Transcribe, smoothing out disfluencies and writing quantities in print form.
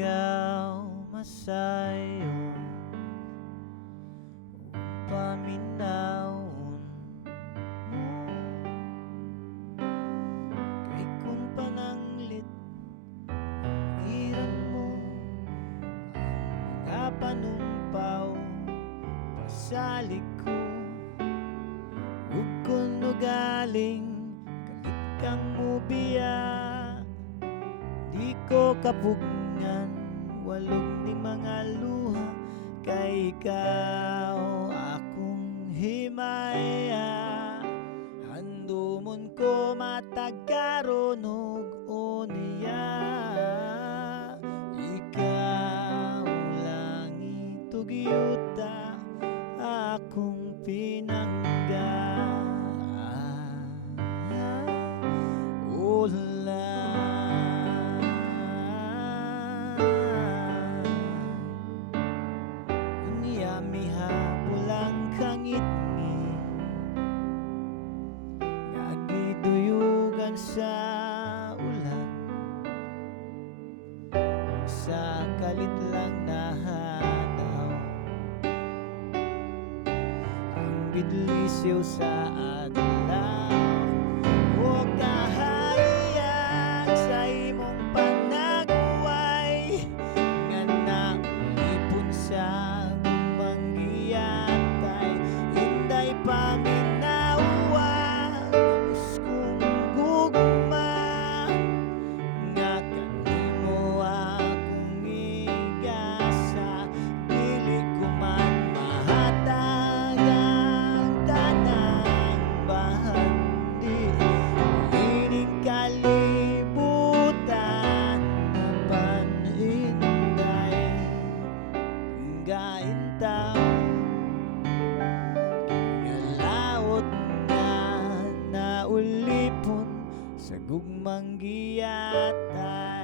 ikaw masayo paminahon mo kay kung pananglit ang iran mo ang mga panumpaw pasalik ko ug kun galing kalit kang mubiya di ko kapugngan walog ni mga luha kay ikaw akong himaya handumon ko matagkaron og unya ikaw lang itugyuta akong pinangga pulang kangit ni nagiduyugan sa ulan sa kalit lang nahanaw ang bidlisiw sa adlaw huwag kahayag sa imong panagway nga naulipon sa paminawa tapos kong gugma nga kanimo akong igasa dili ko man mahatag ang tanang bahandi ining kalibutan na paninday gaintaw ulipon sa gugmang giyatay